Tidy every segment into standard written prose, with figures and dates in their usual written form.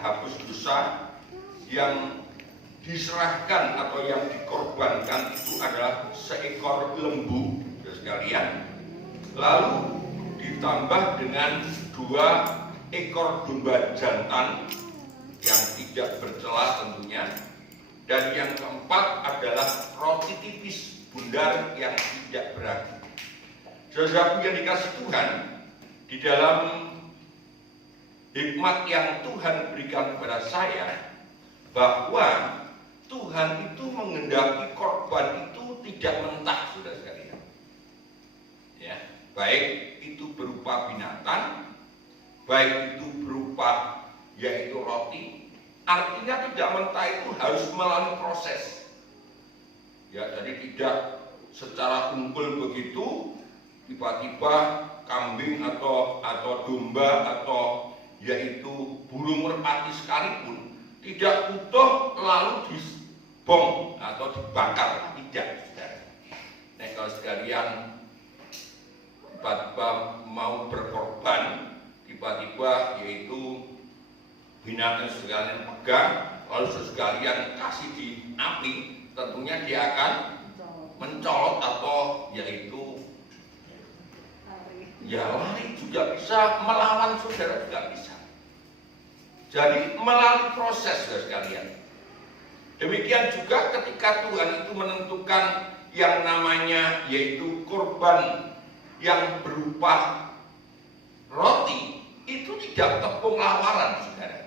penghapus dosa yang diserahkan atau yang dikorbankan itu adalah seekor lembu, sekalian. Lalu ditambah dengan 2 ekor domba jantan yang tidak bercela tentunya. Dan yang keempat adalah roti tipis bundar yang tidak beragi. Saudaraku yang dikasih Tuhan, di dalam hikmat yang Tuhan berikan kepada saya, bahwa Tuhan itu menghendaki korban itu tidak mentah, saudara sekalian. Ya, baik itu berupa binatang, baik itu berupa yaitu roti, artinya tidak mentah itu harus melalui proses. Ya, jadi tidak secara unggul begitu, tiba-tiba kambing atau domba atau yaitu burung merpati sekalipun tidak utuh lalu dibom atau dibakar, tidak, saudara. Nah, kalau sekalian tiba-tiba mau berkorban, tiba-tiba yaitu binatang sekalian pegang, lalu sekalian kasih di api, tentunya dia akan mencolot atau yaitu ya lari juga bisa, melawan saudara juga bisa. Jadi melalui proses, saudara sekalian. Demikian juga ketika Tuhan itu menentukan yang namanya yaitu korban yang berupa roti, itu tidak tepung lawaran, saudara.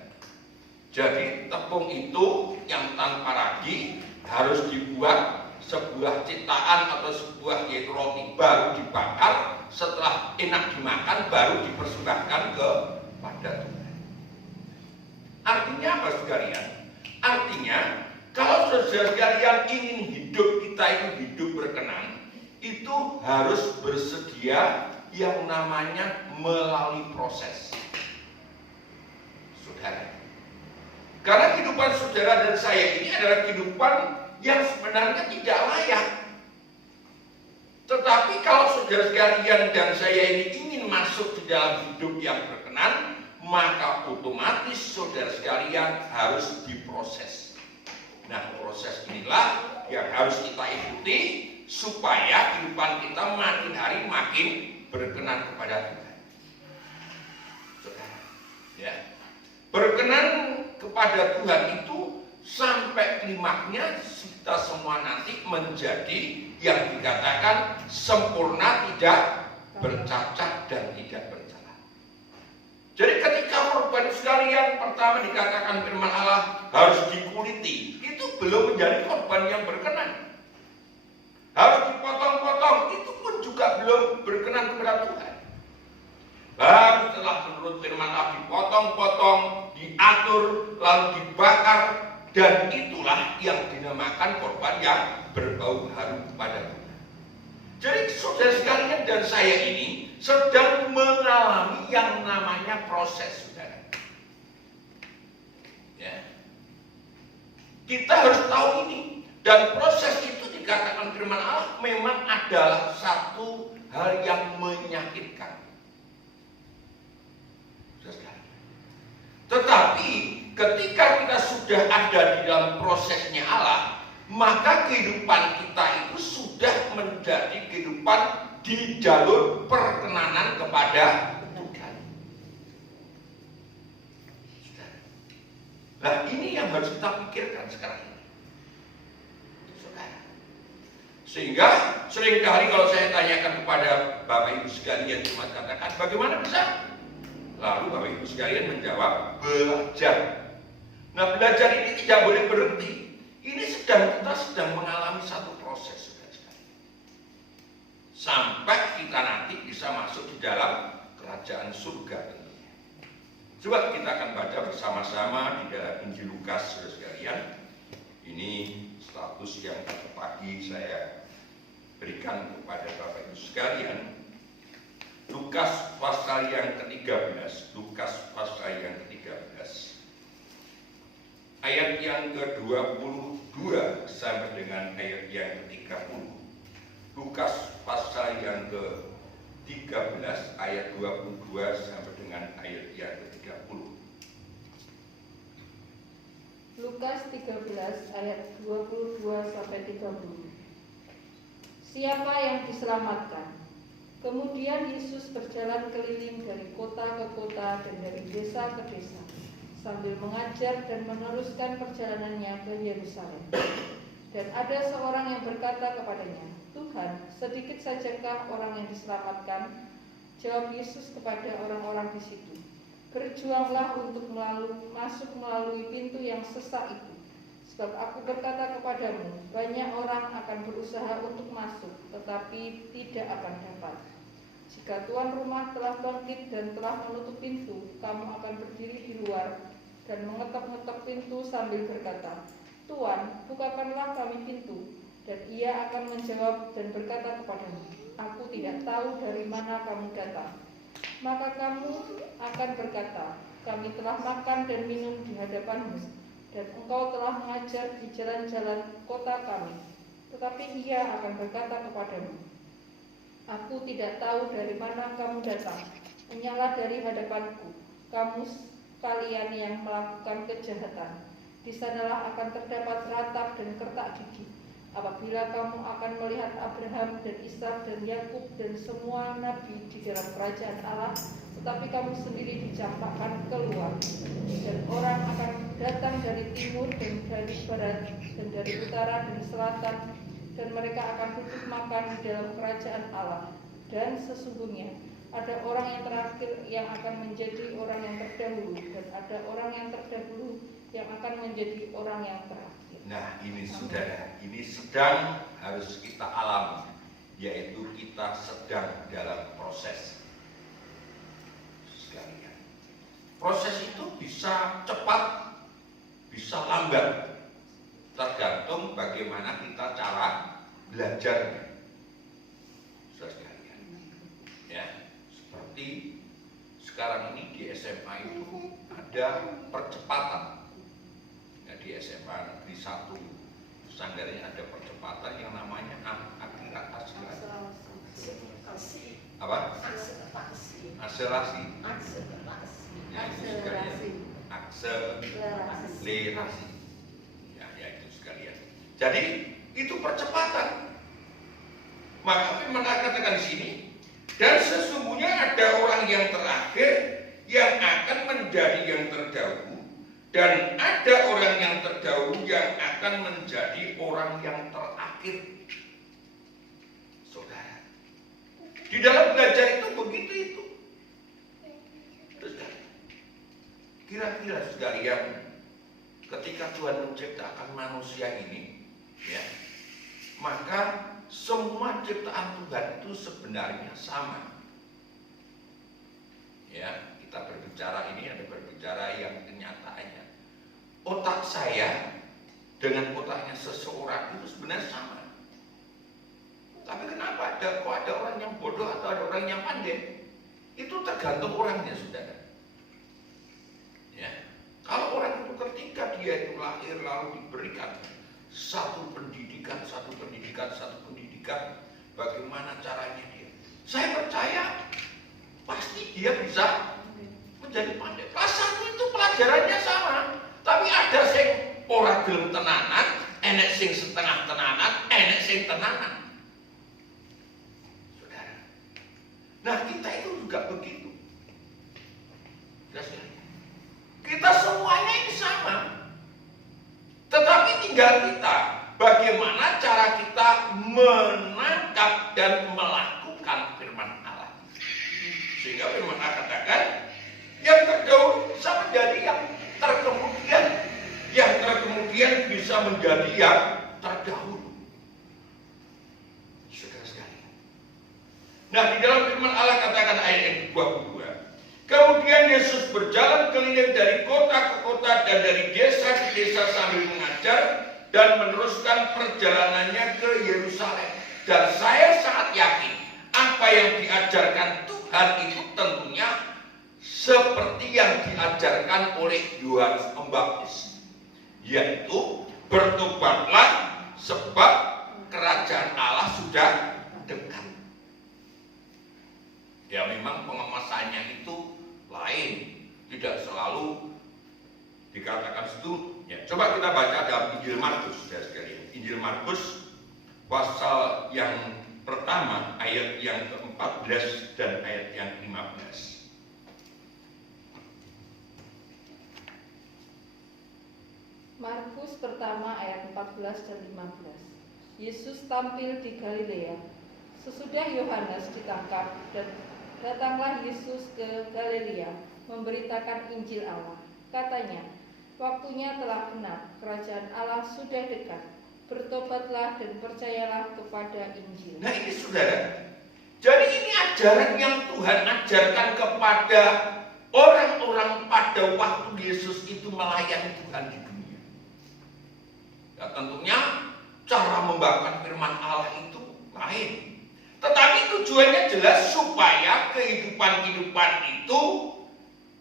Jadi tepung itu yang tanpa ragi harus dibuat sebuah ciptaan atau sebuah yaitu roti baru dibakar, setelah enak dimakan baru dipersembahkan kepada Tuhan. Artinya apa, sekalian? Artinya kalau saudara sekalian ingin hidup kita itu hidup berkenan, itu harus bersedia yang namanya melalui proses, saudara. Karena kehidupan saudara dan saya ini adalah kehidupan yang sebenarnya tidak layak. Tetapi kalau saudara sekalian dan saya ini ingin masuk di dalam hidup yang berkenan, maka otomatis saudara sekalian harus diproses. Nah, proses inilah yang harus kita ikuti supaya kehidupan kita makin hari makin berkenan kepada Tuhan. Saudara, ya. Berkenan kepada Tuhan itu sampai klimaknya kita semua nanti menjadi yang dikatakan sempurna, tidak bercacat dan tidak bercela. Jadi ketika korban sekalian pertama dikatakan firman Allah harus dikuliti, itu belum menjadi korban yang berkenan. Harus dipotong-potong, itu pun juga belum berkenan kepada Tuhan. Baru setelah menurut firman Allah dipotong-potong, diatur, lalu dibakar, dan itulah yang dinamakan korban yang berbau harum kepada Tuhan. Jadi saudara sekalian dan saya ini sedang mengalami yang namanya proses, saudara. Ya. Kita harus tahu ini, dan proses itu dikatakan firman Allah memang adalah satu hal yang menyakitkan. Tetapi ketika kita sudah ada di dalam prosesnya Allah, maka kehidupan kita itu sudah menjadi kehidupan di jalur perkenanan kepada Tuhan. Nah, ini yang harus kita pikirkan sekarang ini, saudara. Sehingga seringkali kalau saya tanyakan kepada Bapak Ibu sekalian, cuma katakan bagaimana bisa? Lalu Bapak Ibu sekalian menjawab, belajar. Nah, belajar ini tidak boleh berhenti. Ini kita sedang mengalami satu proses, saudara. Sampai kita nanti bisa masuk di dalam kerajaan surga tentunya. Coba kita akan baca bersama-sama di dalam Injil Lukas, saudara sekalian. Ini status yang tadi pagi saya berikan kepada Bapak Ibu sekalian. Lukas pasal yang ke-13, Lukas pasal yang ke-13, ayat yang ke-22 sampai dengan ayat yang ke-30. Lukas pasal yang ke-13 ayat 22 sampai dengan ayat yang ke-30. Lukas 13 ayat 22-30. Siapa yang diselamatkan? Kemudian Yesus berjalan keliling dari kota ke kota dan dari desa ke desa, sambil mengajar dan meneruskan perjalanannya ke Yerusalem. Dan ada seorang yang berkata kepadanya, "Tuhan, sedikit sajakah orang yang diselamatkan?" Jawab Yesus kepada orang-orang di situ, "Berjuanglah untuk masuk melalui pintu yang sesak itu. Sebab aku berkata kepadamu, banyak orang akan berusaha untuk masuk, tetapi tidak akan dapat. Jika tuan rumah telah bangkit dan telah menutup pintu, kamu akan berdiri di luar dan mengetok-ngetok pintu sambil berkata, 'Tuan, bukakanlah kami pintu.' Dan ia akan menjawab dan berkata kepadamu, 'Aku tidak tahu dari mana kamu datang.' Maka kamu akan berkata, 'Kami telah makan dan minum di hadapanmu, dan engkau telah mengajar di jalan-jalan kota kami.' Tetapi ia akan berkata kepadamu, 'Aku tidak tahu dari mana kamu datang. Menyala dari hadapanku, kamu kalian yang melakukan kejahatan. Di sanalah akan terdapat ratap dan kertak gigi, apabila kamu akan melihat Abraham dan Ishak dan Yakub dan semua nabi di dalam kerajaan Allah, tetapi kamu sendiri dicampakkan keluar. Dan orang akan datang dari timur dan dari barat dan dari utara dan selatan, dan mereka akan duduk makan di dalam kerajaan Allah. Dan sesungguhnya ada orang yang terakhir yang akan menjadi orang yang terdahulu, dan ada orang yang terdahulu yang akan menjadi orang yang terakhir." Nah, ini saudara, ini sedang harus kita alami, yaitu kita sedang dalam proses. Sekalian, proses itu bisa cepat, bisa lambat, tergantung bagaimana kita cara belajarnya. Sekalian, ya, seperti sekarang ini di SMA itu ada percepatan. Di SMA Negeri 1 standarnya ada percepatan yang namanya akselerasi. Apa? Akselerasi. Ya, itu sekalian. Akselerasi. Ya itu sekalian. Jadi itu percepatan. Maka firman Allah katakan di sini, dan sesungguhnya ada orang yang terakhir yang akan menjadi yang terdahulu, dan ada orang yang terdahulu yang akan menjadi orang yang terakhir. Saudara, di dalam belajar itu begitu itu. Kira-kira sekalian, ketika Tuhan menciptakan manusia ini, ya, maka semua ciptaan Tuhan itu sebenarnya sama. Ya, kita berbicara ini ada berbicara yang kenyataannya. Otak saya dengan otaknya seseorang itu sebenarnya sama. Tapi kenapa kok ada orang yang bodoh atau ada orang yang pandai? Itu tergantung orangnya, saudara. Ya, kalau orang itu ketika dia itu lahir lalu diberikan satu pendidikan, bagaimana caranya dia? Saya percaya pasti dia bisa menjadi pandai. Kelas 1 itu pelajarannya sama. Tapi ada sing ora gelem tenanan, enek sing setengah tenanan, enek sing tenanan. Saudara. Nah, kita itu juga begitu. Kita semuanya ini sama. Tetapi tinggal kita bagaimana cara kita menangkap dan melakukan firman Allah. Sehingga firman Allah katakan, yang terdahulu bisa menjadi yang terkemudian, yang terkemudian bisa menjadi yang terdahulu. Saudara sekalian. Nah, di dalam firman Allah katakan ayat yang 22, kemudian Yesus berjalan keliling dari kota ke kota dan dari desa ke desa sambil mengajar dan meneruskan perjalanannya ke Yerusalem. Dan saya sangat yakin apa yang diajarkan Tuhan itu tentunya seperti yang diajarkan oleh Yohanes Pembaptis, yaitu bertobatlah sebab kerajaan Allah sudah dekat. Ya, memang pengemasannya itu lain, tidak selalu dikatakan situ. Ya, coba kita baca dalam Injil Markus, saudara sekalian. Injil Markus pasal yang pertama ayat yang ke-14 dan ayat yang 15. Markus pertama ayat 14 dan 15. Yesus tampil di Galilea. Sesudah Yohanes ditangkap dan datanglah Yesus ke Galilea memberitakan Injil Allah. Katanya, waktunya telah genap, kerajaan Allah sudah dekat. Bertobatlah dan percayalah kepada Injil. Nah ini saudara, jadi ini ajaran yang Tuhan ajarkan kepada orang-orang pada waktu Yesus itu melayani Tuhan di dunia. Ya tentunya cara membawakan firman Allah itu lain. Tetapi tujuannya jelas supaya kehidupan-kehidupan itu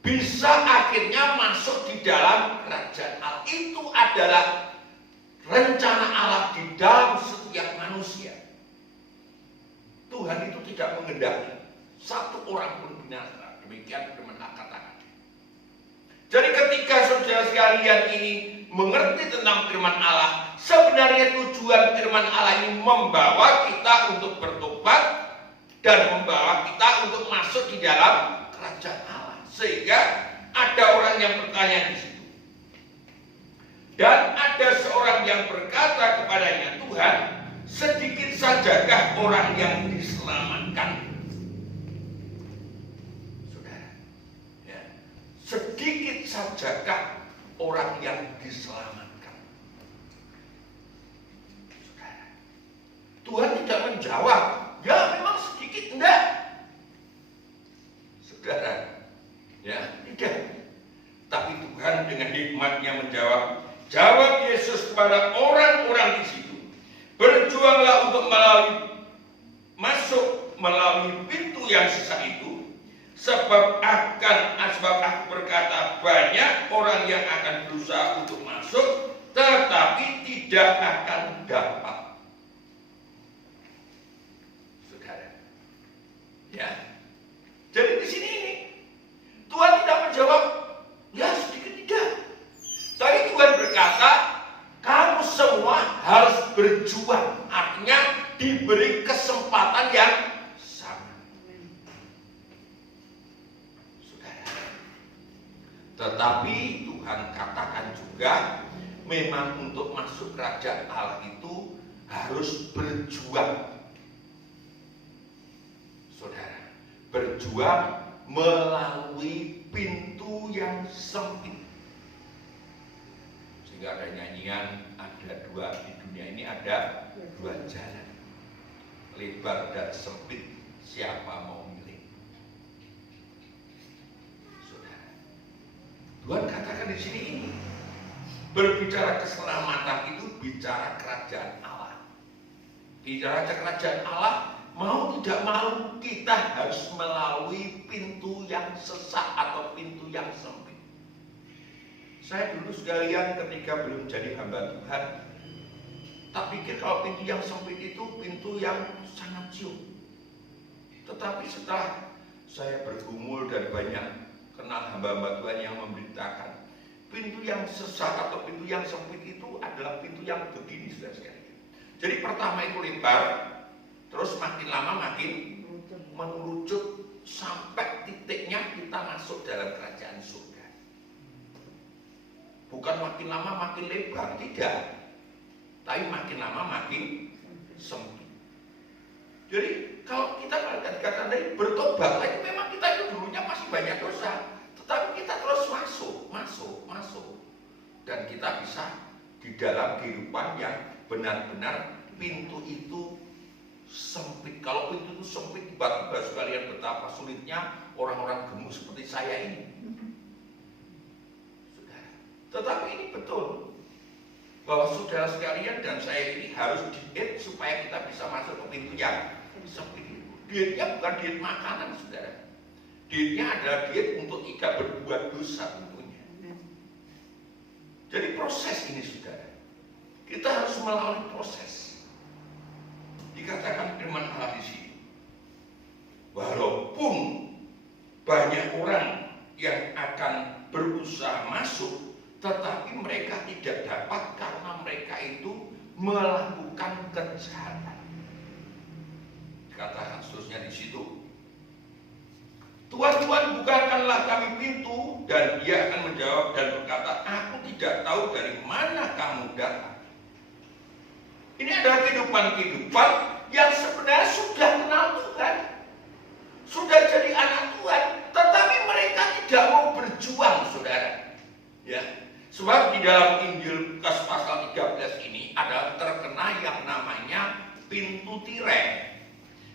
bisa akhirnya masuk di dalam kerajaan Allah. Itu adalah rencana Allah di dalam setiap manusia. Tuhan itu tidak mengendaki satu orang pun binasa. Demikian firman Allah katakan. Jadi ketika saudara sekalian ini mengerti tentang firman Allah, sebenarnya tujuan firman Allah ini membawa kita untuk bertobat dan membawa kita untuk masuk di dalam kerajaan Allah. Sehingga ada orang yang bertanya di situ. Dan ada seorang yang berkata kepadanya, Tuhan, sedikit sajakah orang yang diselamatkan? Saudara, ya, sedikit sajakah orang yang diselamatkan? Saudara, Tuhan tidak menjawab, ya memang sedikit, enggak. Saudara, ya tidak. Tapi Tuhan dengan hikmatnya menjawab. Jawab Yesus kepada orang-orang di situ, berjuanglah untuk masuk melalui pintu yang sisa itu, sebab aku berkata banyak orang yang akan berusaha untuk masuk, tetapi tidak akan dapat. Saudara, ya. Jadi di sini ini Tuhan tidak menjawab, ya sedikit tidak. Tapi Tuhan berkata, kamu semua harus berjuang. Artinya diberi kesempatan yang sama. Saudara. Tetapi Tuhan katakan juga, memang untuk masuk kerajaan Allah itu harus berjuang. Saudara, berjuang melalui pintu yang sempit. Sehingga ada nyanyian, ada dua di dunia ini, ada dua jalan, lebar dan sempit, siapa mau milih? Saudara, Tuhan katakan di sini ini, berbicara keselamatan itu bicara kerajaan Allah. Bicara kerajaan Allah, mau tidak mau kita harus melalui pintu yang sesak atau pintu yang sempit. Saya dulu sekalian ketika belum jadi hamba Tuhan, tak pikir kalau pintu yang sempit itu pintu yang sangat cium. Tetapi setelah saya bergumul dan banyak kenal hamba-hamba Tuhan yang memberitakan, pintu yang sesak atau pintu yang sempit itu adalah pintu yang begini, saudara sekalian. Jadi pertama itu lebar, terus makin lama makin mengerucut sampai titiknya kita masuk dalam kerajaan surga. Bukan makin lama makin lebar, tidak. Tapi makin lama makin sempit. Jadi kalau kita dikatakan tadi bertobatlah, itu memang kita itu dulunya masih banyak dosa. Tetapi kita terus masuk. Dan kita bisa di dalam kehidupan yang benar-benar pintu itu sempit. Kalau pintu itu sempit, tiba-tiba sekalian betapa sulitnya orang-orang gemuk seperti saya ini. Saudara, tetapi ini betul bahwa saudara sekalian dan saya ini harus diet supaya kita bisa masuk ke pintu yang sempit itu. Dietnya bukan diet makanan, saudara. Dietnya adalah diet untuk tidak berbuat dosa tentunya. Jadi proses ini, saudara, kita harus melalui proses. Dikatakan firman Allah di sini, walaupun banyak orang yang akan berusaha masuk, tetapi mereka tidak dapat karena mereka itu melakukan kejahatan. Katakan seterusnya di situ, Tuhan, Tuhan, bukakanlah kami pintu. Dan dia akan menjawab dan berkata, aku tidak tahu dari mana kamu datang. Ini adalah kehidupan yang sebenarnya sudah kenal Tuhan, sudah jadi anak Tuhan, tetapi mereka tidak mau berjuang, saudara. Ya, sebab di dalam Injil Lukas pasal 13 ini ada terkena yang namanya pintu tirai.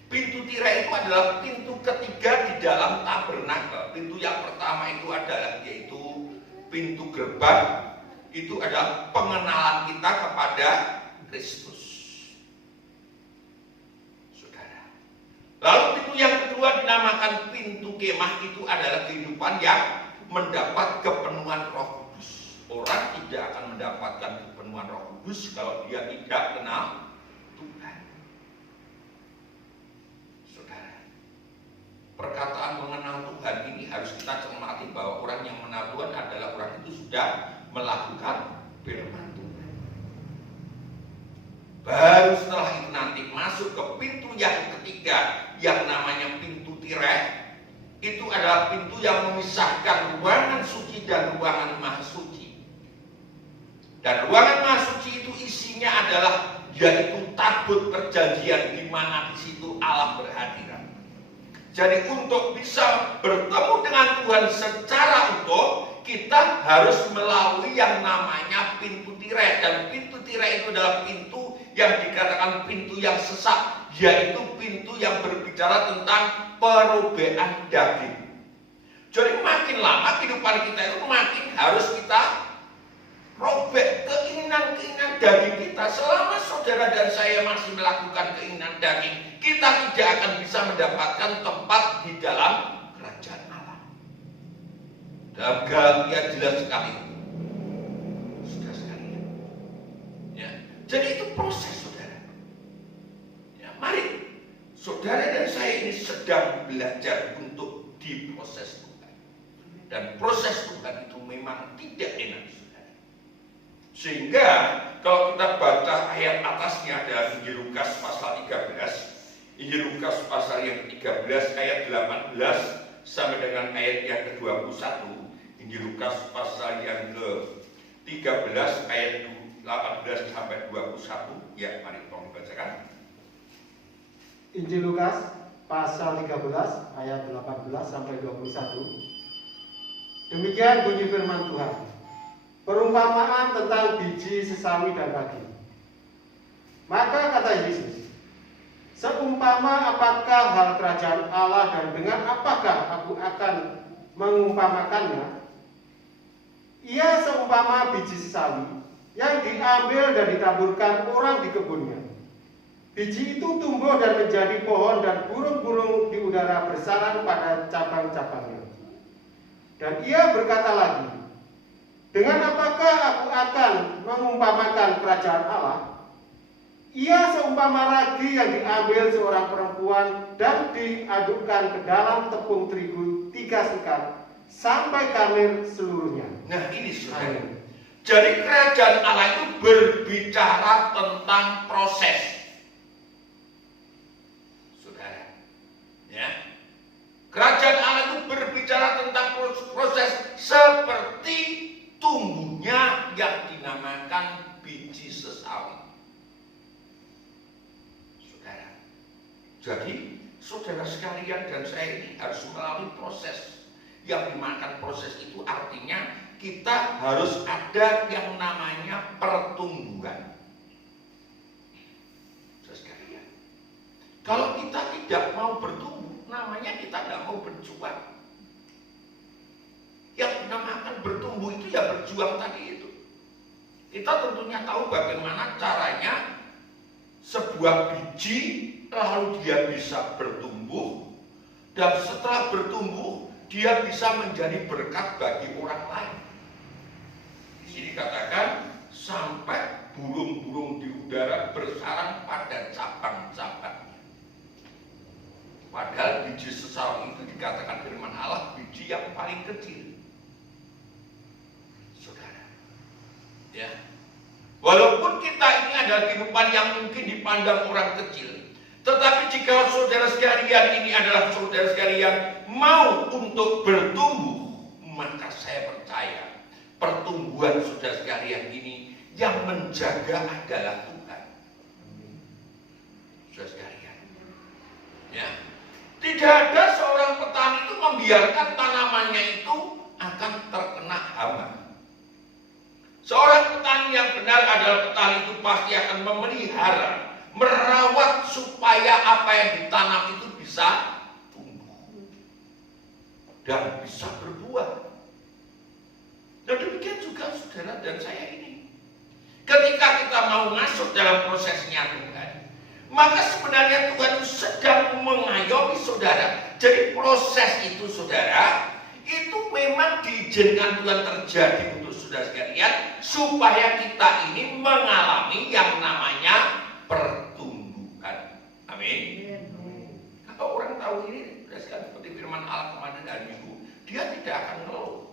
Pintu tirai itu adalah pintu ketiga di dalam tabernakel. Pintu yang pertama itu adalah yaitu pintu gerbang. Itu adalah pengenalan kita kepada Kristus, saudara. Lalu pintu yang kedua dinamakan pintu kemah. Itu adalah kehidupan yang mendapat kepenuhan Roh Kudus. Orang tidak akan mendapatkan kepenuhan Roh Kudus kalau dia tidak kenal Tuhan. Perkataan mengenal Tuhan ini harus kita cermati bahwa orang yang mengenal Tuhan adalah orang itu sudah melakukan firman Tuhan. Baru setelah itu nanti masuk ke pintu yang ketiga yang namanya pintu tirai. Itu adalah pintu yang memisahkan ruangan suci dan ruangan maha suci. Dan ruangan maha suci itu isinya adalah yaitu tabut perjanjian, di mana di situ Allah berhadirat. Jadi untuk bisa bertemu dengan Tuhan secara utuh, kita harus melalui yang namanya pintu tirai. Dan pintu tirai itu adalah pintu yang dikatakan pintu yang sesak, yaitu pintu yang berbicara tentang perobekan daging. Jadi makin lama kehidupan kita itu makin harus kita robek keinginan-keinginan daging kita. Selama saudara dan saya masih melakukan keinginan daging, kita tidak akan bisa mendapatkan tempat di dalam kerajaan Allah. Dalam Galatia jelas sekali, sudah sekalian. Ya, jadi itu proses, saudara. Ya, mari, saudara dan saya ini sedang belajar untuk diproses Tuhan. Dan proses Tuhan itu memang tidak enak. Sehingga kalau kita baca ayat atasnya dalam Injil Lukas pasal 13, Injil Lukas pasal yang 13 ayat 18 sampai dengan ayat yang ke-21, Injil Lukas pasal yang ke-13 ayat 18 sampai 21, ya mari tolong bacakan. Injil Lukas pasal 13 ayat 18 sampai 21. Demikian bunyi firman Tuhan. Perumpamaan tentang biji sesawi dan ragi. Maka kata Yesus, seumpama apakah hal kerajaan Allah dan dengan apakah aku akan mengumpamakannya? Ia seumpama biji sesawi yang diambil dan ditaburkan orang di kebunnya. Biji itu tumbuh dan menjadi pohon dan burung-burung di udara bersarang pada cabang-cabangnya. Dan ia berkata lagi, dengan apakah aku akan mengumpamakan kerajaan Allah? Ia seumpama ragi yang diambil seorang perempuan dan diadukkan ke dalam tepung terigu 3 sekar sampai kamir seluruhnya. Nah ini saudara. Jadi kerajaan Allah itu berbicara tentang proses, saudara. Ya, kerajaan Allah itu berbicara tentang proses seperti tumbuhnya yang dinamakan biji sesawi. Saudara. Jadi, saudara sekalian dan saya ini harus melalui proses. Yang dimakan proses itu artinya kita harus ada yang namanya pertumbuhan. Saudara sekalian. Kalau kita tidak mau bertumbuh, namanya kita tidak mau berjuang. Yang dinamakan bertumbuh itu ya berjuang tadi itu. Kita tentunya tahu bagaimana caranya sebuah biji lalu dia bisa bertumbuh, dan setelah bertumbuh dia bisa menjadi berkat bagi orang lain. Di sini katakan sampai burung-burung di udara bersarang pada cabang-cabangnya. Padahal biji sesawi itu dikatakan firman Allah biji yang paling kecil. Ya. Walaupun kita ini adalah kehidupan yang mungkin dipandang orang kecil, tetapi jika saudara sekalian ini adalah saudara sekalian mau untuk bertumbuh, maka saya percaya pertumbuhan saudara sekalian ini yang menjaga adalah Tuhan. Saudara sekalian, ya, tidak ada seorang petani itu membiarkan tanamannya itu akan terkena hama. Seorang petani yang benar adalah petani itu pasti akan memelihara, merawat supaya apa yang ditanam itu bisa tumbuh dan bisa berbuah. Nah demikian juga saudara dan saya ini. Ketika kita mau masuk dalam prosesnya Tuhan, maka sebenarnya Tuhan sedang mengayomi saudara. Jadi proses itu saudara, itu memang diizinkan Tuhan terjadi untuk saudara sekalian, supaya kita ini mengalami yang namanya pertumbuhan. Amin. Kalau orang tahu ini, seperti firman Allah kemarin hari Minggu, dia tidak akan ngeluh.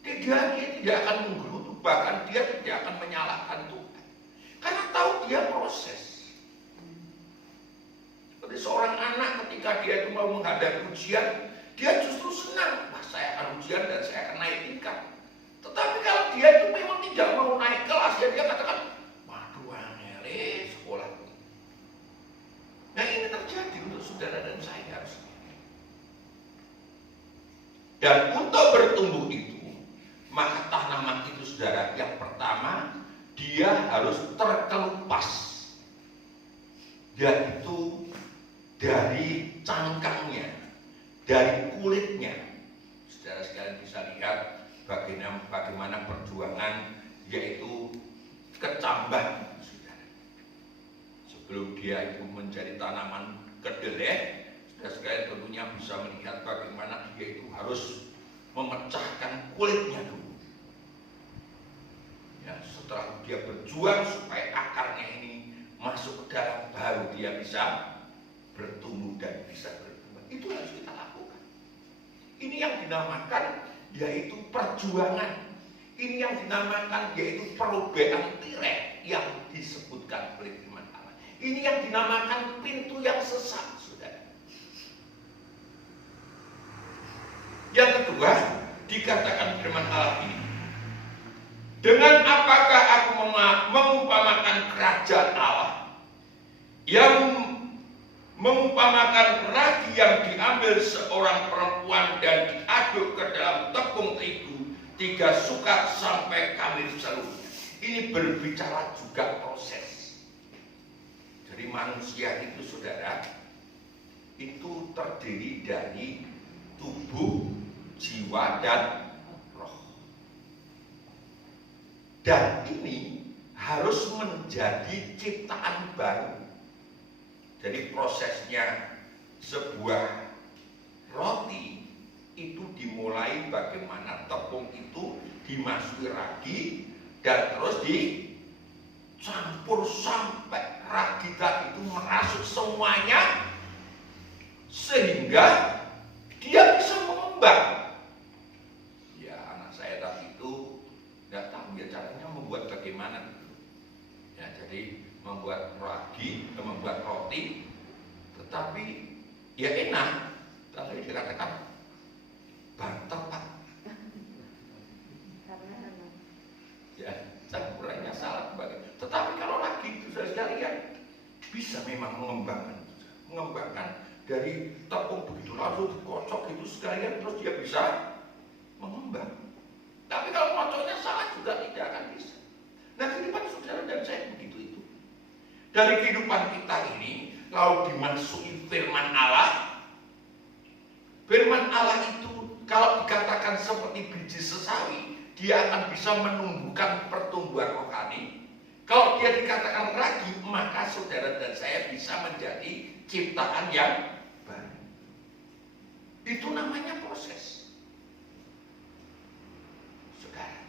Dia tidak akan menggerutu, bahkan dia tidak akan menyalahkan Tuhan. Karena tahu dia proses. Seperti seorang anak ketika dia itu mau menghadapi ujian, dia justru senang. Wah, saya akan ujian dan saya akan naik tingkat. Tetapi kalau dia itu memang tidak mau naik kelas, ya dia katakan, waduh angel sekolah. Nah ini terjadi untuk saudara dan saya harusnya. Dan untuk bertumbuh itu, maka tanaman itu saudara, yang pertama dia harus terkelupas, yaitu dari cangkangnya, dari kulitnya. Saudara sekalian bisa lihat bagaimana perjuangan yaitu kecambah, saudara. Sebelum dia itu menjadi tanaman kedelai, saudara sekalian tentunya bisa melihat bagaimana dia itu harus memecahkan kulitnya dulu. Ya, setelah dia berjuang supaya akarnya ini masuk ke dalam, baru dia bisa bertumbuh dan bisa berkembang. Itu harus kita lakukan. Ini yang dinamakan yaitu perjuangan. Ini yang dinamakan yaitu perubahan tirai yang disebutkan oleh firman Allah. Ini yang dinamakan pintu yang sesat, saudara. Yang kedua, dikatakan firman Allah ini, dengan apakah aku mengumpamakan kerajaan Allah yang mengumpamakan ragi yang diambil seorang perempuan dan diaduk ke dalam tepung terigu 3 sukat sampai kamir seluruhnya. Ini berbicara juga proses. Jadi manusia itu saudara, itu terdiri dari tubuh, jiwa, dan roh. Dan ini harus menjadi ciptaan baru. Jadi prosesnya sebuah roti itu dimulai bagaimana tepung itu dimasuki ragi dan terus dicampur sampai ragi tadi itu merasuk semuanya sehingga dia bisa mengembang. Ya anak saya tadi itu nggak tahu ya caranya membuat bagaimana gitu. Ya jadi membuat membuat roti, tetapi ya enak, tapi dikatakan bantal pak. Ya campurannya salah, tetapi kalau lagi itu sekalian bisa memang mengembangkan dari tepung begitu langsung dikocok itu sekalian terus dia bisa mengembang. Tapi kalau kocoknya salah juga tidak akan bisa. Nah kehidupan saudara dan saya begitu itu. Dari kehidupan kita ini, kalau dimasuki firman Allah itu kalau dikatakan seperti biji sesawi, dia akan bisa menumbuhkan pertumbuhan rohani. Kalau dia dikatakan ragi, maka saudara dan saya bisa menjadi ciptaan yang baru. Itu namanya proses. Saudara.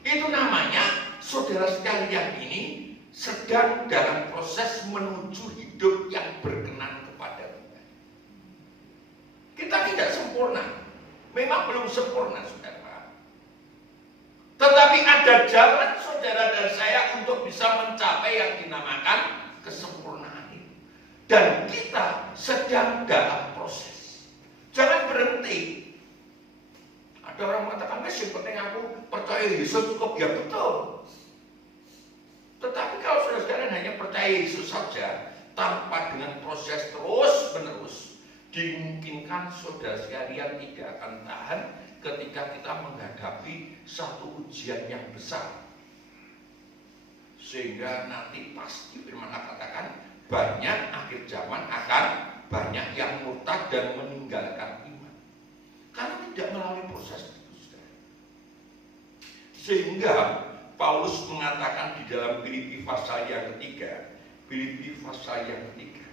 Itu namanya saudara sekalian ini sedang dalam proses menuju hidup yang berkenan kepada Tuhan. Kita tidak sempurna. Memang belum sempurna, saudara. Tetapi Tetapi ada jalan saudara dan saya untuk bisa mencapai yang dinamakan kesempurnaan itu. Dan kita sedang dalam proses. Jangan berhenti. Ada orang mengatakan, yang penting aku percaya Yesus cukup. Ya betul. Tetapi kalau saudara sekalian hanya percaya Yesus saja, tanpa dengan proses terus-menerus, dimungkinkan saudara sekalian tidak akan tahan ketika kita menghadapi satu ujian yang besar. Sehingga nanti pasti firman katakan banyak akhir zaman akan banyak yang murtad dan meninggalkan iman. Karena tidak melalui proses itu. Sehingga Paulus mengatakan di dalam Filipi pasal yang ketiga, Filipi pasal yang ketiga.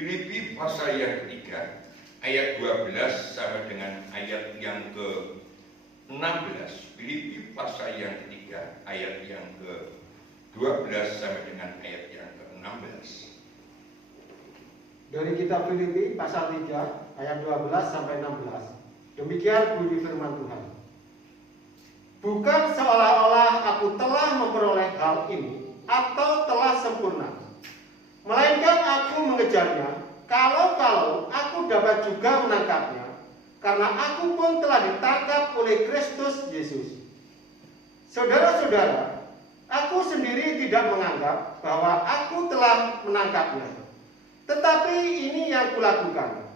Filipi pasal yang ketiga, ayat 12 sampai dengan ayat yang ke-16. Filipi pasal yang ketiga, ayat yang ke-12 sampai dengan ayat yang ke-16. Dari kitab Filipi pasal 3 ayat 12 sampai 16. Demikian bunyi firman Tuhan. Bukan seolah-olah aku telah memperoleh hal ini atau telah sempurna, melainkan aku mengejarnya kalau aku dapat juga menangkapnya, karena aku pun telah ditangkap oleh Kristus Yesus. Saudara-saudara, aku sendiri tidak menganggap bahwa aku telah menangkapnya. Tetapi ini yang kulakukan.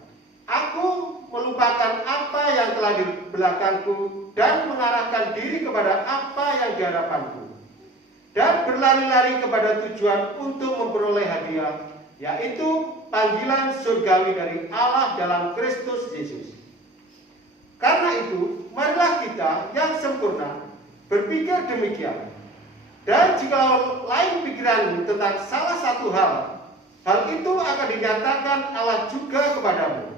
Aku melupakan apa yang telah di belakangku dan mengarahkan diri kepada apa yang di hadapanku, dan berlari-lari kepada tujuan untuk memperoleh hadiah, yaitu panggilan surgawi dari Allah dalam Kristus Yesus. Karena itu, marilah kita yang sempurna berpikir demikian. Dan jika lain pikiranmu tentang salah satu hal itu akan dinyatakan Allah juga kepadamu.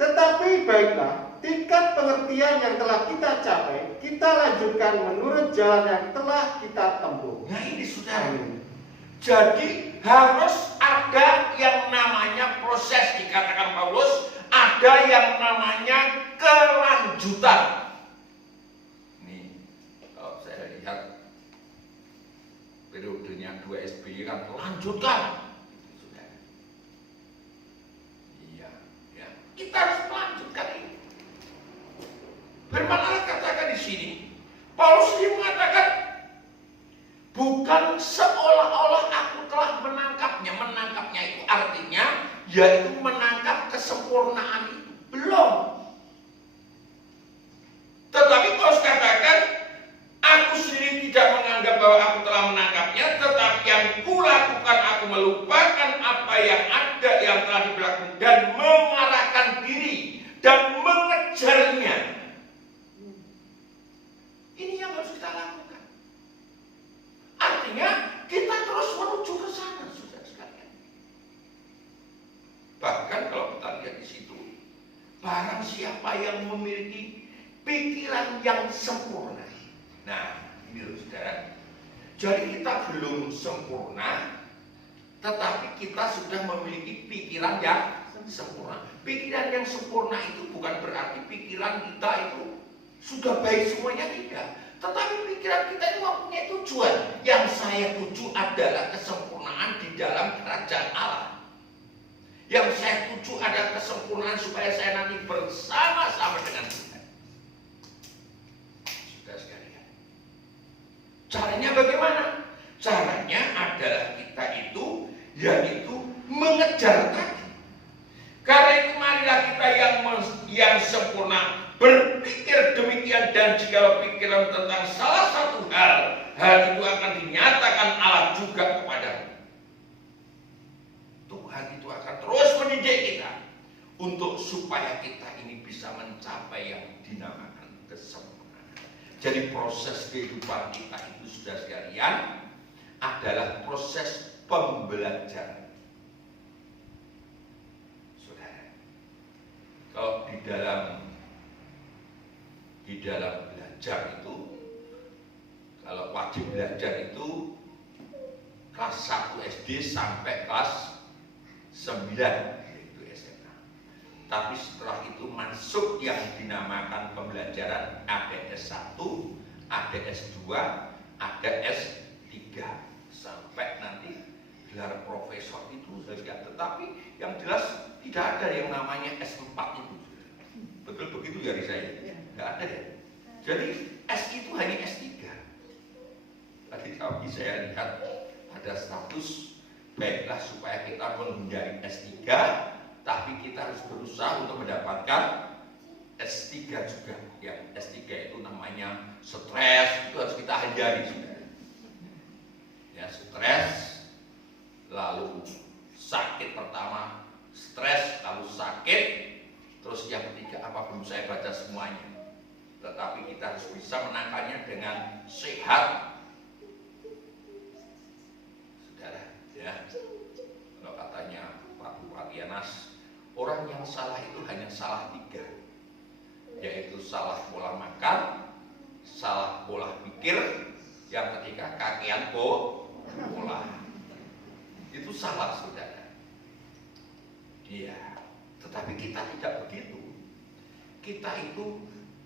Tetapi baiklah, tingkat pengertian yang telah kita capai, kita lanjutkan menurut jalan yang telah kita tempuh. Nah ini saudara. Jadi harus ada yang namanya proses, dikatakan Paulus, ada yang namanya kelanjutan. Nih, kalau saya lihat periodenya 2 SBY kan lanjutkan. Kita harus melanjutkan ini. Firman Allah katakan di sini, Paulus sendiri mengatakan, bukan seolah-olah aku telah menangkapnya. Menangkapnya itu artinya, yaitu menangkap kesempurnaan itu. Belum. Tetapi Paulus katakan, aku sendiri tidak menganggap bahwa aku telah menangkapnya, tetapi yang kulakukan aku melupakan apa yang ada yang telah di belakang dan mengarahkan diri dan mengejarnya. Ini yang harus kita lakukan. Artinya kita terus menuju ke sana, saudara sekalian. Bahkan kalau kita lihat di situ, barang siapa yang memiliki pikiran yang sempurna. Nah, ini loh saudara. Jadi kita belum sempurna, tetapi kita sudah memiliki pikiran yang sempurna. Pikiran yang sempurna itu bukan berarti pikiran kita itu sudah baik semuanya, tidak. Tetapi pikiran kita ini mempunyai tujuan. Yang saya tuju adalah kesempurnaan di dalam kerajaan Allah. Yang saya tuju adalah kesempurnaan supaya saya nanti bersama-sama dengan Tuhan. Sudah sekalian. Caranya bagaimana? Caranya adalah kita itu, yaitu mengejar tadi. Karena itu marilah kita yang sempurna berpikir demikian, dan jika pikiran tentang salah satu hal itu akan dinyatakan Allah juga kepadamu. Tuhan itu akan terus mendidik kita untuk supaya kita ini bisa mencapai yang dinamakan kesempurnaan. Jadi proses kehidupan kita itu, sudah sekalian, adalah proses pembelajaran. Saudara, kalau di dalam belajar itu, kalau wajib belajar itu kelas 1 SD sampai kelas 9, yaitu SMA. tapi setelah itu masuk yang dinamakan pembelajaran ada S1, ada S2, ada S3, sampai nanti gelar profesor itu saja. Tetapi yang jelas tidak ada yang namanya S4 itu. Betul begitu ya saya? Tidak ada ya. Jadi S itu hanya S3. Tadi saya lihat ada status, baiklah supaya kita menghindari S3, tapi kita harus berusaha untuk mendapatkan S3 juga. Yang S3 itu namanya stres, itu harus kita hindari juga. Ya, stres, lalu sakit pertama, stres, lalu sakit, terus yang ketiga apa belum saya baca semuanya. Tetapi kita harus bisa menangkalnya dengan sehat. Saudara, ya. Kalau katanya Pak Bupati Anas, orang yang salah itu hanya salah 3, yaitu salah pola makan, salah pola pikir, yang ketiga kakean pola. Itu salah, saudara. Iya, tetapi kita tidak begitu. Kita itu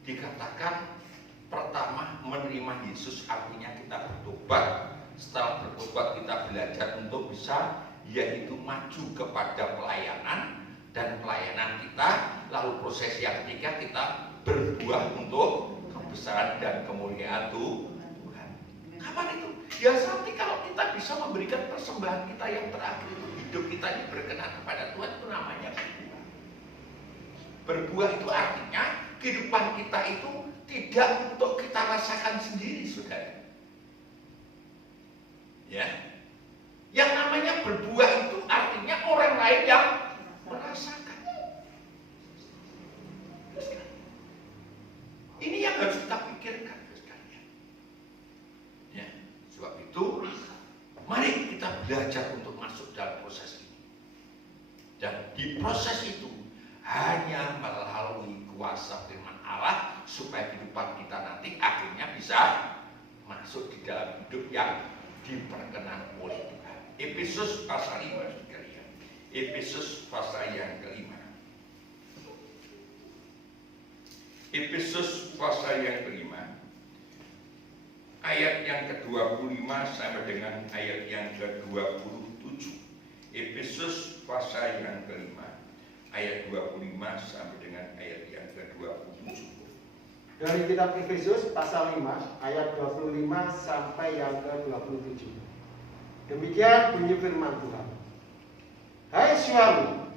dikatakan pertama menerima Yesus, artinya kita bertobat. Setelah bertobat kita belajar untuk bisa yaitu maju kepada pelayanan, dan pelayanan kita lalu proses yang ketiga kita berbuah untuk kebesaran dan kemuliaan Tuhan. Kapan itu? Ya nanti kalau kita bisa memberikan persembahan kita yang terakhir itu, hidup kita ini berkenan kepada Tuhan, itu namanya berbuah. Berbuah itu artinya kehidupan kita itu tidak untuk kita rasakan sendiri, saudara. Ya, yang namanya berbuah itu artinya orang lain yang merasakan. Ini yang harus kita pikirkan, sekalian. Ya, sebab itu, mari kita belajar untuk masuk dalam proses ini. Dan di proses itu hanya melalui kuasa firman Allah supaya kehidupan kita nanti akhirnya bisa masuk di dalam hidup yang diperkenan oleh Tuhan. Efesus pasal 5, sekalian. Efesus pasal yang kelima. Efesus pasal yang kelima, ayat yang ke-25 sampai dengan ayat yang ke-27. Efesus pasal yang kelima, ayat 25 sampai dengan ayat yang ke-27. Dari kitab Efesus pasal 5 ayat 25 sampai yang ke-27. Demikian bunyi firman Tuhan. Hai suami,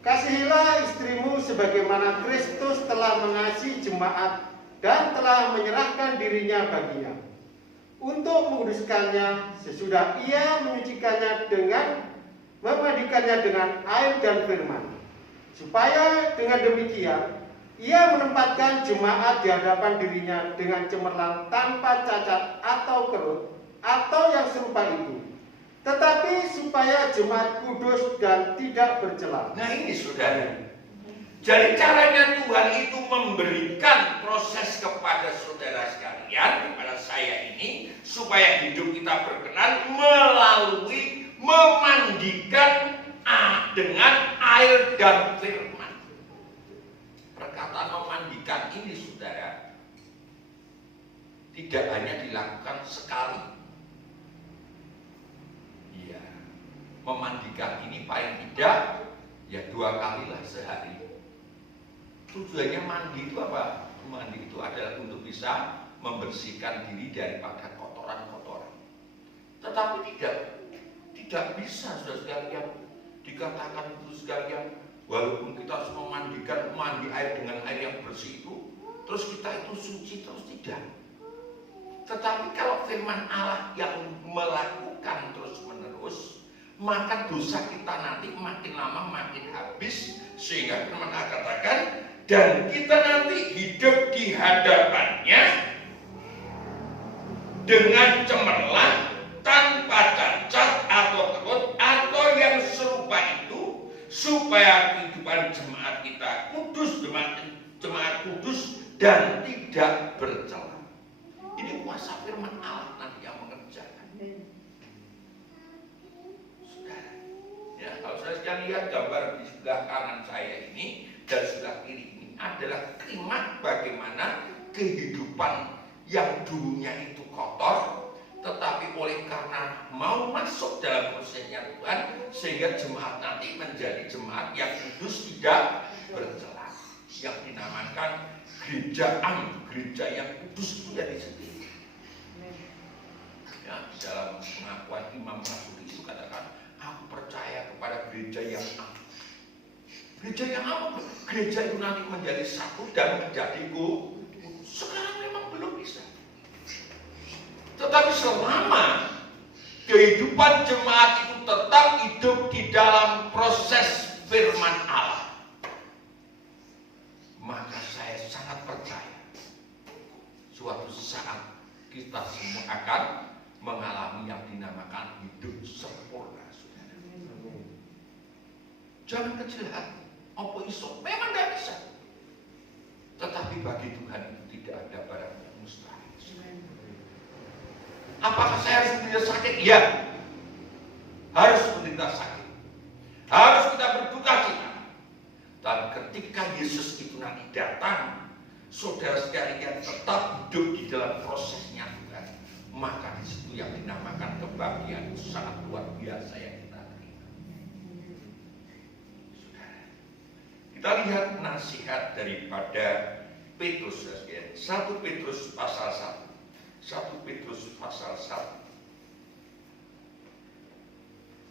kasihilah istrimu sebagaimana Kristus telah mengasihi jemaat dan telah menyerahkan dirinya baginya, untuk menguduskannya sesudah ia menyucikannya dengan memandikannya dengan air dan firman, supaya dengan demikian ia menempatkan jemaat di hadapan dirinya dengan cemerlang, tanpa cacat atau kerut atau yang serupa itu, tetapi supaya jemaat kudus dan tidak bercela. Nah ini saudara, jadi caranya Tuhan itu memberikan proses kepada saudara sekalian, kepada saya ini, supaya hidup kita berkenan melalui memandikan dengan air dan firman. Perkataan memandikan ini, saudara, tidak hanya dilakukan sekali. Iya, memandikan ini paling tidak ya 2 kalilah sehari. Tujuannya mandi itu apa? Mandi itu adalah untuk bisa membersihkan diri daripada kotoran-kotoran. Tetapi tidak bisa, saudara sekalian, dikatakan itu sekalian, walaupun kita harus memandikan, mandi air dengan air yang bersih itu, terus kita itu suci terus, tidak. Tetapi kalau firman Allah yang melakukan terus menerus, maka dosa kita nanti makin lama makin habis, sehingga firman Allah katakan, dan kita nanti hidup di hadapannya dengan cemerlang, tanpa cacat atau kerut atau yang serupa itu, supaya kehidupan jemaat kita kudus, jemaat kudus dan tidak bercela. Ini kuasa firman Allah nanti yang mengerjakan. Saudara, ya. Ya, kalau saya sekalian lihat gambar di sebelah kanan saya ini dan sebelah kiri ini adalah kalimat bagaimana kehidupan yang dulunya itu kotor, tetapi oleh karena mau masuk dalam prosesnya Tuhan, sehingga jemaat nanti menjadi jemaat yang kudus, tidak bercela, yang dinamakan gereja gereja yang kudus itu yang disebut. Ya, dalam pengakuan Imam Mansuri itu katakan, aku percaya kepada gereja yang aman. Gereja yang aman, gereja itu nanti menjadi satu dan menjadi kudus. Sekarang memang belum bisa. Tetapi selama kehidupan jemaat itu tetap hidup di dalam proses firman Allah, maka saya sangat percaya suatu saat kita semua akan mengalami yang dinamakan hidup sempurna, saudara. Jangan kecil hati, apa iso? Memang tidak bisa. Tetapi bagi Tuhan itu tidak ada barang yang mustahil. Apakah saya harus menderita sakit? Ya, harus menderita sakit. Harus kita berduka cita. Dan ketika Yesus itu nanti datang, saudara sekalian tetap hidup di dalam prosesnya Tuhan, maka di situ yang dinamakan kebahagiaan itu sangat luar biasa yang kita terima. Saudara, kita lihat nasihat daripada Petrus, 1 Petrus pasal 1. 1 Petrus pasal 1.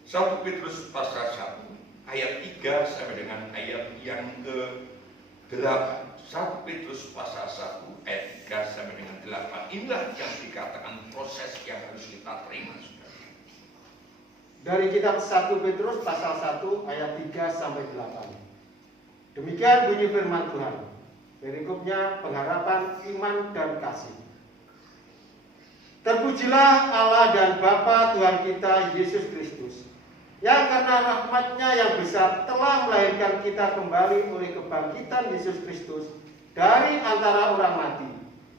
1 Petrus pasal 1 ayat 3 sampai dengan ayat yang ke-8. 1 Petrus pasal 1 ayat 3 sampai dengan 8. Inilah yang dikatakan proses yang harus kita terima, saudara. Dari kitab 1 Petrus pasal 1 ayat 3 sampai 8. Demikian bunyi firman Tuhan. Berikutnya pengharapan iman dan kasih. Terpujilah Allah dan Bapa Tuhan kita Yesus Kristus, yang karena rahmat-Nya yang besar telah melahirkan kita kembali oleh kebangkitan Yesus Kristus dari antara orang mati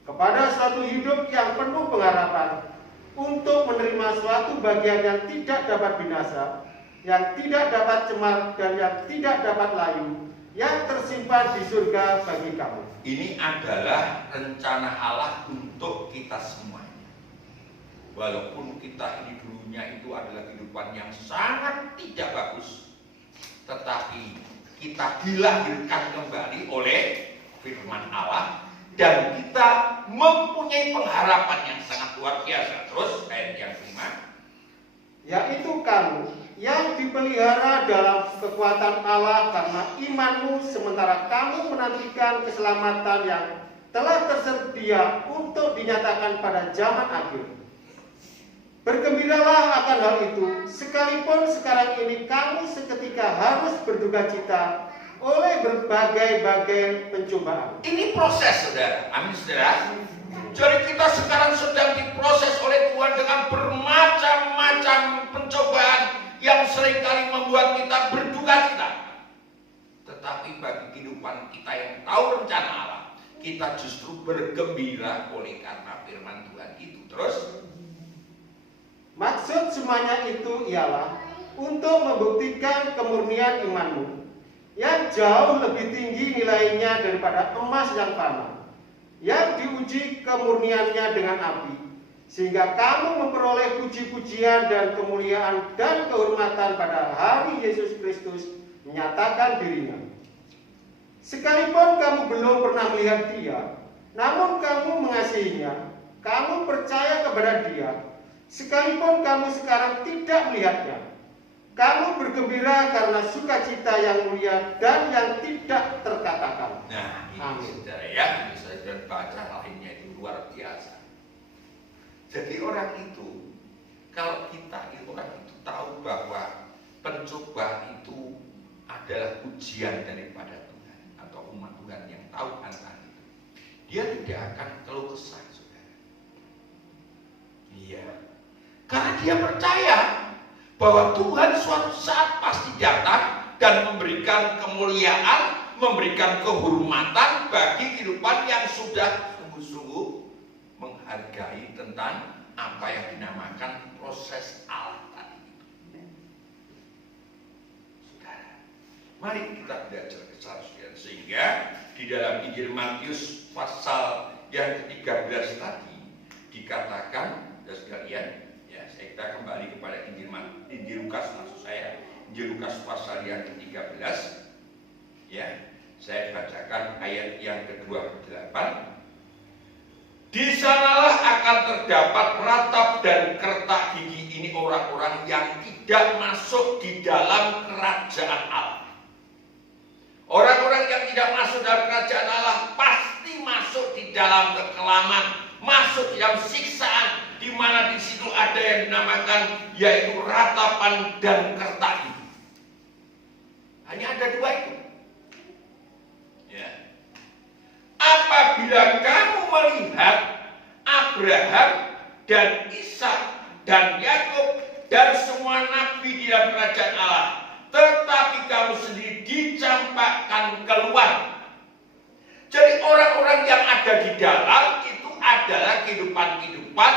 kepada suatu hidup yang penuh pengharapan, untuk menerima suatu bagian yang tidak dapat binasa, yang tidak dapat cemar dan yang tidak dapat layu, yang tersimpan di surga bagi kamu. Ini adalah rencana Allah untuk kita semua. Walaupun kita ini dulunya itu adalah kehidupan yang sangat tidak bagus, tetapi kita dilahirkan kembali oleh firman Allah, dan kita mempunyai pengharapan yang sangat luar biasa. Terus ayat yang 5, yaitu kamu yang dipelihara dalam kekuatan Allah karena imanmu, sementara kamu menantikan keselamatan yang telah tersedia untuk dinyatakan pada zaman akhir. Bergembiralah akan hal itu, sekalipun sekarang ini kamu seketika harus berduka cita oleh berbagai-bagai pencobaan. ini proses, saudara. Amin, saudara. Jadi kita sekarang sedang diproses oleh Tuhan dengan bermacam-macam pencobaan yang seringkali membuat kita berduka cita. Tetapi bagi kehidupan kita yang tahu rencana Allah, kita justru bergembira oleh karena firman Tuhan itu. Terus, maksud semuanya itu ialah untuk membuktikan kemurnian imanmu, yang jauh lebih tinggi nilainya daripada emas yang fana, yang diuji kemurniannya dengan api, sehingga kamu memperoleh puji-pujian dan kemuliaan dan kehormatan pada hari Yesus Kristus menyatakan dirinya. Sekalipun kamu belum pernah melihat Dia, namun kamu mengasihinya, kamu percaya kepada Dia. Sekalipun kamu sekarang tidak melihatnya, kamu bergembira karena sukacita yang mulia dan yang tidak terkatakan. nah ini Amin. saudara ya, bisa saudara baca lainnya itu luar biasa. Jadi orang itu, kalau orang itu tahu bahwa pencobaan itu adalah ujian daripada Tuhan atau umat Tuhan yang tahu antara itu, dia tidak akan keluh kesah, saudara. Iya, karena dia percaya bahwa Tuhan suatu saat pasti datang dan memberikan kemuliaan, memberikan kehormatan bagi kehidupan yang sudah sungguh-sungguh menghargai tentang apa yang dinamakan proses Allah tadi. Mari kita belajar kesaksian, sehingga di dalam Injil Matius pasal yang ke-13 tadi dikatakan, saudara sekalian, ya kita kembali kepada Injil Lukas, maksud saya Injil Lukas pasal yang ke-13, ya saya bacakan ayat yang ke-28. Di sanalah akan terdapat ratap dan kertak gigi, ini orang-orang yang tidak masuk di dalam kerajaan Allah. Orang-orang yang tidak masuk dalam kerajaan Allah pasti masuk di dalam kekelaman, masuk di dalam siksaan, di mana di situ ada yang dinamakan yaitu ratapan dan kertak gigi. Hanya ada dua itu. Ya. Apabila kamu melihat Abraham dan Ishak dan Yakub dan semua nabi di dalam kerajaan Allah, tetapi kamu sendiri dicampakkan keluar. Jadi orang-orang yang ada di dalam itu adalah kehidupan-kehidupan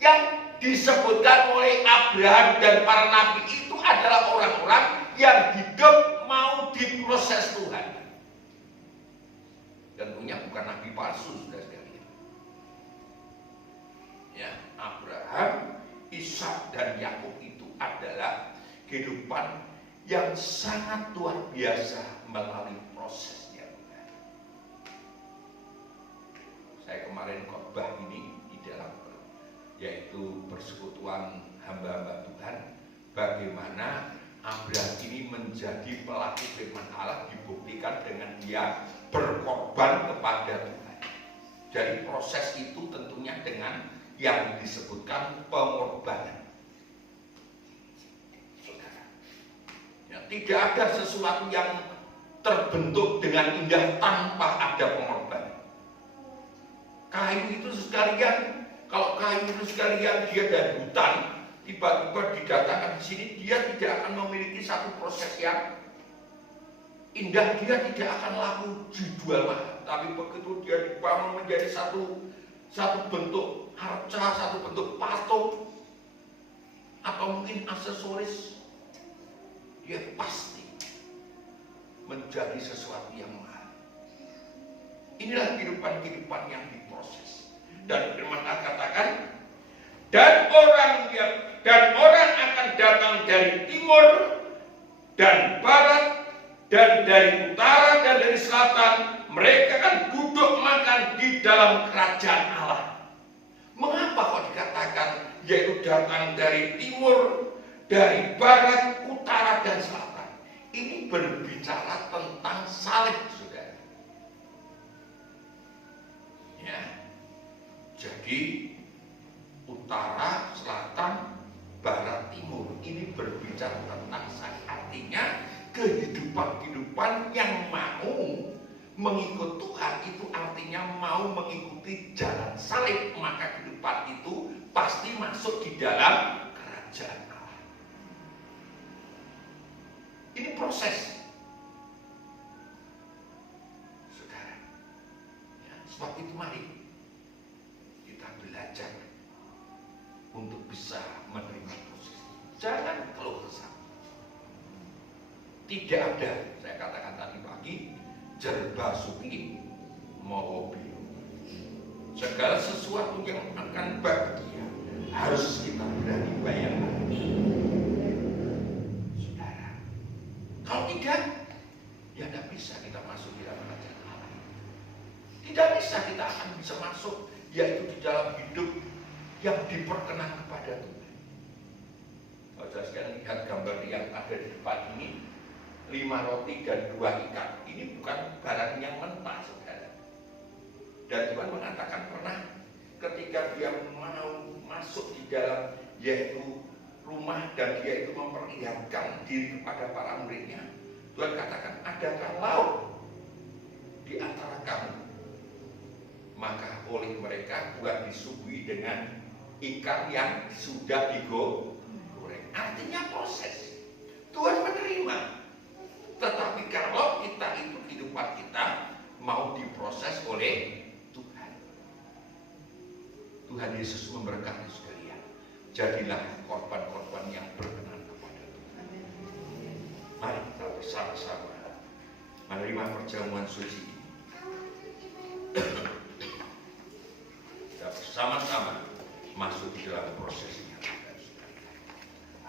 yang disebutkan oleh Abraham dan para nabi, itu adalah orang-orang yang hidup mau diproses Tuhan. Tentunya bukan nabi palsu, saudara sekalian. Ya, Abraham, Ishak dan Yakub itu adalah kehidupan yang sangat luar biasa melalui prosesnya. Saya kemarin khotbah ini di dalam yaitu persekutuan hamba-hamba Tuhan, bagaimana Abraham ini menjadi pelaku firman Allah dibuktikan dengan dia berkorban kepada Tuhan. Jadi proses itu tentunya dengan yang disebutkan pengorbanan. Ya, tidak ada sesuatu yang terbentuk dengan indah tanpa ada pengorbanan. Kayu itu sekalian, kalau kayu itu sekalian dia dari hutan, tiba-tiba didatangkan di sini, dia tidak akan memiliki satu proses yang indah, dia tidak akan laku dijual mahal. Tapi begitu dia dibangun menjadi satu bentuk arca, satu bentuk patung, atau mungkin aksesoris, dia pasti menjadi sesuatu yang mahal. Inilah kehidupan-kehidupan yang diproses. Dan firman Allah katakan, dan orang akan datang dari timur dan barat dan dari utara dan dari selatan, mereka akan duduk makan di dalam kerajaan Allah. Mengapa kok dikatakan yaitu datang dari timur, dari barat, utara dan selatan? Ini berbicara tentang salib, saudara. Ya. Jadi utara, selatan, barat, timur ini berbicara tentang salib. Artinya kehidupan-kehidupan yang mau mengikut Tuhan itu artinya mau mengikuti jalan salib, maka kehidupan itu pasti masuk di dalam kerajaan Allah. Ini proses, saudara. Ya, sebab itu mari kita belajar untuk bisa menerima proses. Jangan keluh kesah. Tidak ada, saya katakan tadi pagi, jerba suki mau hobi. Segala sesuatu yang akan bahagia harus kita berani bayangkan. Saudara, kalau tidak, ya tidak bisa kita masuk di dalam kerajaan Allah. Tidak bisa kita akan bisa masuk, yaitu di dalam hidup yang diperkenan kepada Tuhan. Kalau saya sekarang lihat gambar yang ada di depan ini, 5 roti dan 2 ikan. Ini bukan barang yang mentah, saudara. Dan Tuhan mengatakan pernah ketika dia mau masuk di dalam yaitu rumah dan dia itu memperlihatkan diri kepada para muridnya, Tuhan katakan, adakah lauk di antara kamu? Maka oleh mereka Tuhan disuguhi dengan ikan yang sudah digoreng. Artinya proses. Tuhan menerima. Tetapi kalau kita itu kehidupan kita mau diproses oleh Tuhan. Tuhan Yesus memberkati sekalian. Jadilah korban-korban yang berkenan kepada Tuhan. Mari kita bersama-sama menerima perjamuan suci ini. Kita bersama-sama masuk di dalam prosesnya.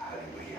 Haleluya.